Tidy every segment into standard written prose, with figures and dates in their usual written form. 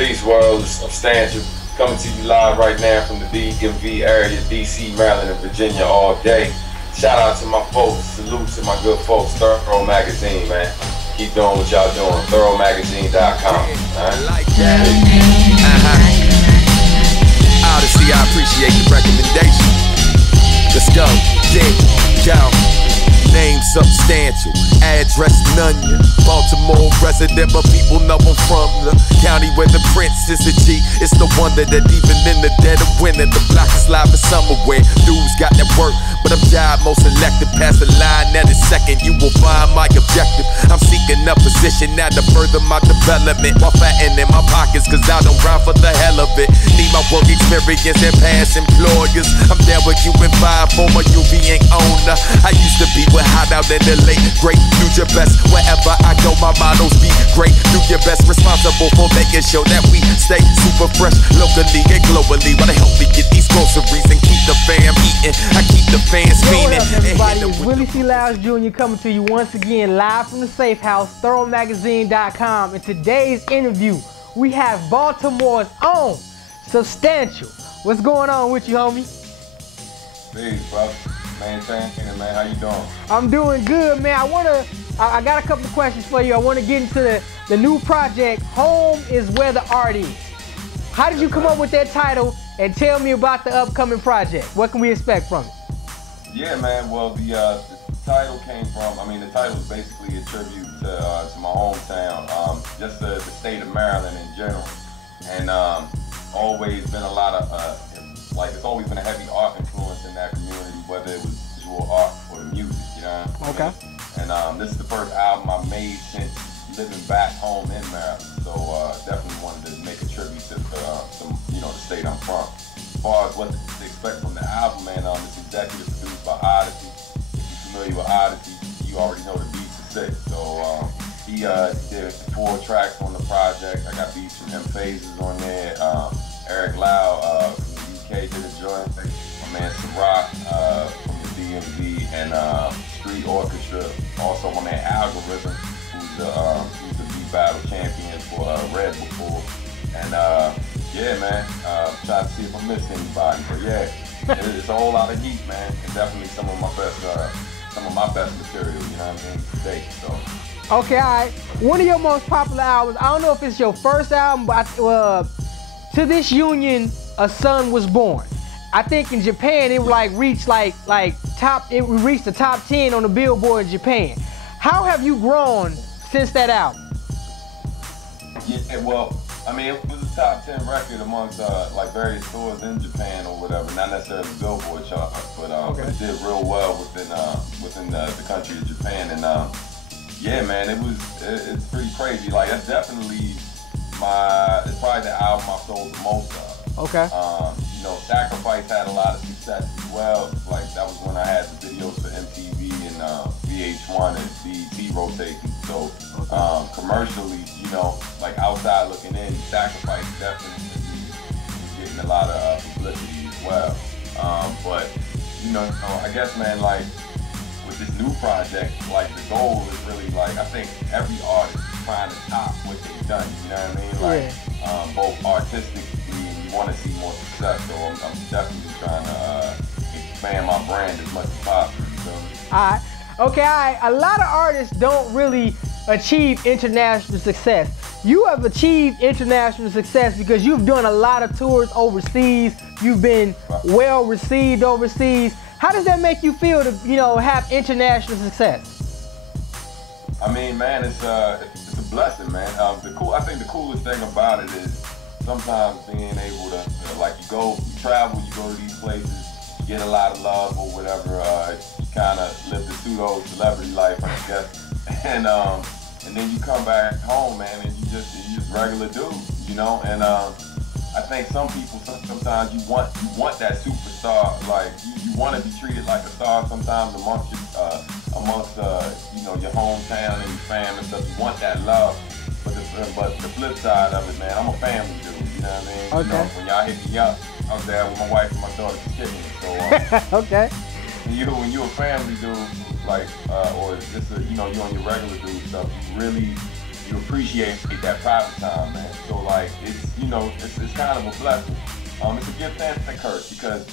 Peace, world. It's substantial. Coming to you live right now from the DMV area, DC, Maryland, and Virginia all day. Shout out to my folks. Salute to my good folks. Thuro Magazine, man. Keep doing what y'all doing. ThuroMagazine.com. I like that. Odyssey, I appreciate the recommendation. Let's go. Yeah, yo. Name substantial, address none. Baltimore resident, but people know I'm from the county where the prince is a G. It's the wonder that even in the dead of winter, the block is live in summer where dudes got that work. But I'm job most elected, past the line at a second. You will find my objective. I'm seeking a position now to further my development while fattening my pockets, cause I don't grind for the hell of it. Need my work experience and past employers. I'm down with you and 5 former UV owner. I used to be with hot out in the late great. Do your best wherever I go, my models be great. Do your best, responsible for making sure that we stay super fresh locally and globally. Wanna help me get these groceries and keep the fam eating. I keep the fans feeding. What up, everybody? It's Willie C. Lounge Jr. coming to you once again live from the SafeHouse, ThuroMagazine.com. In today's interview, we have Baltimore's own Substantial. What's going on with you, homie? Peace, bro. Maintaining it, man. How you doing? I'm doing good, man. I got a couple of questions for you. I want to get into the new project, Home is Where the Art Is. How did you come up with that title, and tell me about the upcoming project? What can we expect from it? Yeah, man. Well, the title came from, the title is basically a tribute to my hometown, just the state of Maryland in general. And always been a lot of, it's always been a heavy art influence in that community, whether it was visual art or the music, you know what I mean? And this is the first album I made since living back home in Maryland. So definitely wanted to make a tribute to the state I'm from. As far as what to expect from the album, man, it's executive produced by Odyssey. If you're familiar with Odyssey, you already know the beats are sick. So he did 4 tracks on the project. I got beats from M Phases on there. Eric Lau from the UK did a joint. My man Ciroc from the DMV and Street Orchestra. Also my man Algorithm, who's the beat battle champion for Red before. And yeah, man, trying to see if I missed anybody. But yeah, it's a whole lot of heat, man, and definitely some of my best material. You know what I mean? Today, so. Okay, all right. One of your most popular albums. I don't know if it's your first album, but To This Union, A Son Was Born. I think in Japan it reached it reached the top 10 on the Billboard in Japan. How have you grown since that album? Yeah, well, it was a top 10 record amongst various stores in Japan or whatever, not necessarily Billboard chart, but it did real well within the country of Japan. And yeah, man, it's pretty crazy. Like, that's definitely it's probably the album I sold the most of. Okay. Sacrifice had a lot of success as well. Like, that was when I had the videos for MTV and VH1 and BET rotating. So commercially, outside looking in, Sacrifice definitely was getting a lot of publicity as well. But I guess, man, with this new project, the goal is really I think every artist is trying to top what they've done. You know what I mean? Both artistically, and you want to see more success. So I'm definitely trying to expand my brand as much as possible. Alright. Okay, alright. A lot of artists don't really achieve international success. You have achieved international success because you've done a lot of tours overseas. You've been well received overseas. How does that make you feel to, have international success? Man, it's a blessing, man. I think the coolest thing about it is sometimes being able to, you travel, you go to these places, you get a lot of love or whatever. You kind of live the pseudo celebrity life, I guess. And then you come back home, man, and you just regular dude, And I think some people sometimes you want that superstar, you want to be treated like a star sometimes amongst your hometown and your fam and stuff. You want that love, but the flip side of it, man, I'm a family dude. You know what I mean? Okay. When y'all hit me up, I was there with my wife and my daughter kicking it. So okay. When you a family dude, or just you're on your regular dude stuff, you you appreciate that private time, man. So like, it's, you know, it's kind of a blessing. It's a gift and a curse, because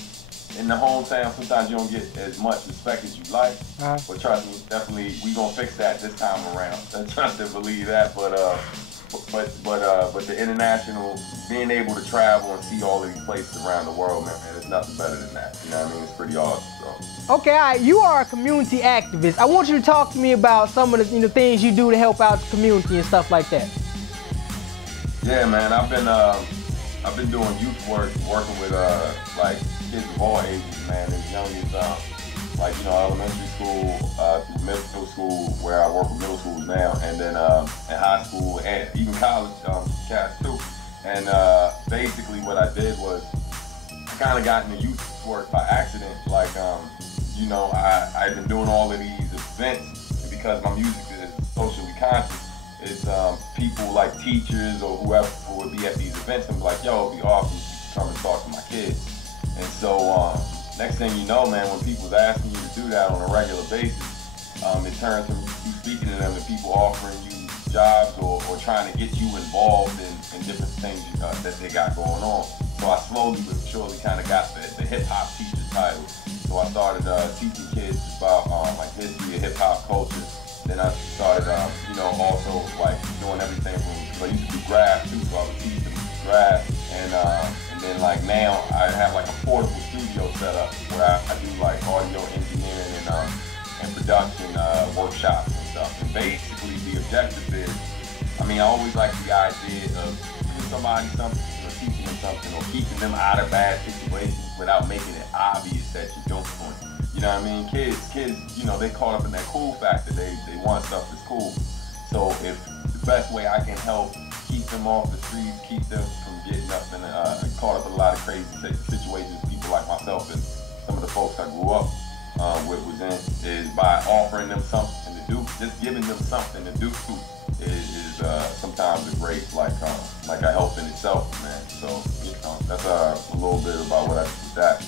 in the hometown, sometimes you don't get as much respect as you like. But trust me, definitely, we gonna fix that this time around. Trust and believe that. But the international, being able to travel and see all of these places around the world, man, there's nothing better than that. You know what I mean? It's pretty awesome. So. Okay, all right. You are a community activist. I want you to talk to me about some of the, you know, things you do to help out the community and stuff like that. Yeah, man. I've been doing youth work, working with like kids of all ages, man, as young as like, you know, elementary school, through middle school, where I work with middle schools now, and then in high school and even college cats too. And basically what I did was I kind of got into youth work by accident. Like, you know, I've been doing all of these events, and because my music is socially conscious, it's people like teachers or whoever would be at these events and be like, yo, it'd be awesome if you could come and talk to my kids. And so next thing you know, man, when people's asking you to do that on a regular basis, it turns from you speaking to them to people offering you jobs or trying to get you involved in different things that they got going on. So I slowly but surely kind of got the hip-hop teacher title. So I started teaching kids about like history of hip-hop culture. Then I started, you know, also like doing everything from, I used to do graph too, so I would teach them graph. And then like now I have like a portable studio set up where I do like audio engineering and production workshops and stuff. And basically the objective is, I mean, I always like the idea of giving somebody something or teaching them something or keeping them out of bad situations without making it obvious that you're doing it. You know what I mean? Kids, you know, they caught up in that cool factor. They want stuff that's cool. So if the best way I can help keep them off the streets, keep them from getting up and caught up in a lot of crazy situations, people like myself and some of the folks I grew up with was in, is by offering them something to do. Just giving them something to do is sometimes a great like a help in itself, man. So, you know, that's a little bit about what I do with that.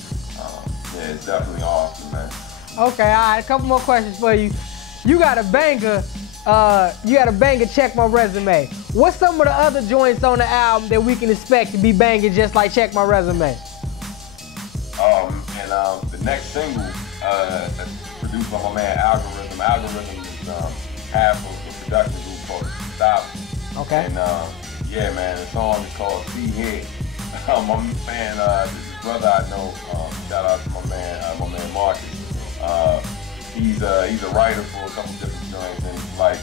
Yeah, it's definitely awesome, man. Okay, all right, a couple more questions for you. You got a banger, Check My Resume. What's some of the other joints on the album that we can expect to be banging just like Check My Resume? And the next single that's produced by my man Algorithm. Algorithm is half of the production group called Stop. Okay. And yeah, man, the song is called See Here. My man, this brother I know, shout out to my man Marcus. He's a writer for a couple different joints, and like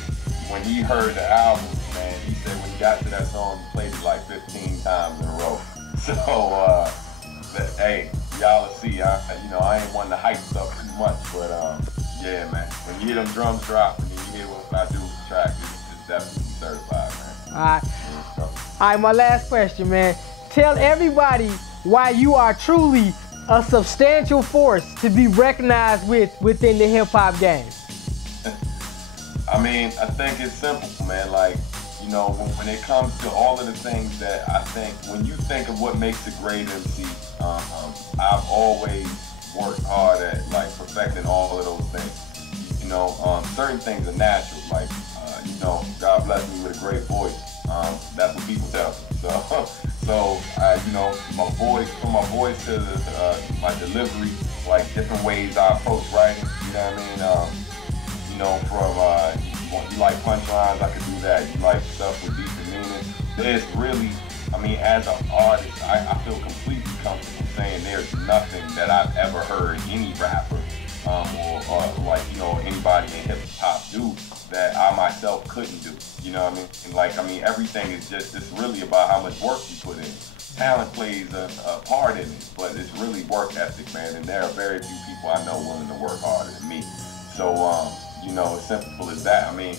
when he heard the album, man, he said when he got to that song, he played it like 15 times in a row. So, hey, y'all will see. I ain't one to hype stuff too much, but yeah, man, when you hear them drums drop and you hear what I do with the track, it's definitely certified, man. All right. All right, my last question, man. Tell everybody why you are truly a substantial force to be recognized within the hip-hop game. I mean, I think it's simple, man. Like, you know, when it comes to all of the things that I think, when you think of what makes a great MC, I've always worked hard at like perfecting all of those things. You know, certain things are natural, like, you know, God bless me with a great voice. That's what people tell me. So you know, from my voice to my delivery, like different ways I approach writing. You know what I mean? You know, from you like punchlines, I could do that. You like stuff with deeper meaning. There's really, I mean, as an artist, I feel completely comfortable saying there's nothing that I've ever heard any rapper or like, you know, anybody in hip hop do that I myself couldn't do. You know what I mean? And like, I mean, everything is just, it's really about how much work you put in. Talent plays a part in it, but it's really work ethic, man. And there are very few people I know willing to work harder than me. So, you know, as simple as that. I mean,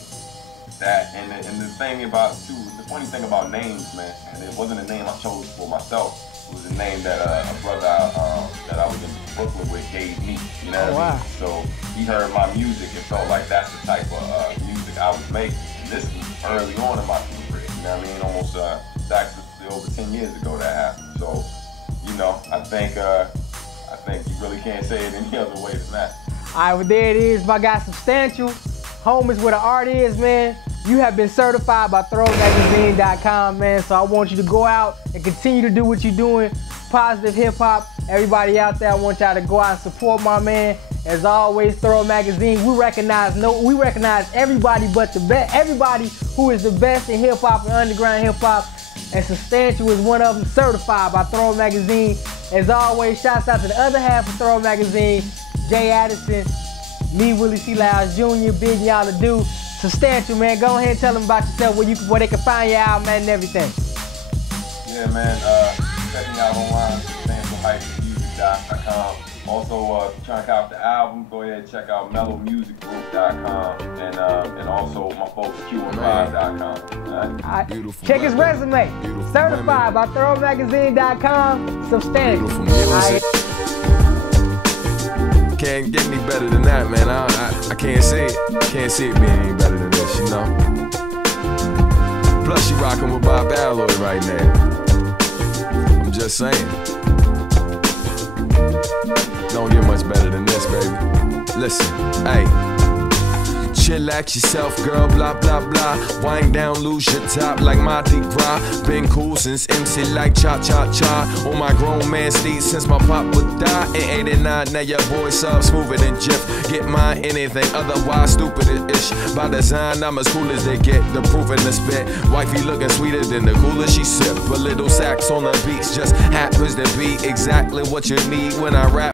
that, and the thing about, too, the funny thing about names, man, and it wasn't a name I chose for myself. It was a name that a brother that I was in Brooklyn with gave me, you know what I mean? So he heard my music and felt like that's the type of music I was making. And this was early on in my career, you know what I mean? Almost actually over 10 years ago that happened. So, you know, I think you really can't say it any other way than that. All right, well, there it is, my guy Substantial. Home is where the art is, man. You have been certified by ThuroMagazine.com, man. So I want you to go out and continue to do what you're doing. Positive hip hop. Everybody out there, I want y'all to go out and support my man. As always, Thuro Magazine. We recognize everybody but the best. Everybody who is the best in hip hop and underground hip hop. And Substantial is one of them, certified by Thuro Magazine. As always, shouts out to the other half of Thuro Magazine, Jay Addison, me, Willie C. Lyles Jr., Big Y'all to do. Substantial, man, go ahead and tell them about yourself, where they can find you out, man, and everything. Yeah, man, check me out online, substantial-music.com. Also, if you're trying to copy the album, go ahead and check out mellowmusicgroup.com and also my folks, qm5.com. Right? Beautiful check his women. resume. Beautiful Certified women. by ThuroMagazine.com. Substantial. Beautiful music. Can't get any better than that, man. I can't see it. Can't see it being any better than this, you know. Plus, you rocking with Bob Alloy right now. I'm just saying. Don't get much better than this, baby. Listen, hey. Chillax yourself, girl, blah, blah, blah. Wind down, lose your top like Mardi Gras. Been cool since MC like cha-cha-cha. On my grown man stage since my pop would die. In 89, now your boy sub smoother than Jif. Get mine, anything otherwise stupid-ish. By design, I'm as cool as they get. The proof in the spit. Wifey looking sweeter than the cooler she sip. A little sax on the beats just happens to be exactly what you need when I rap.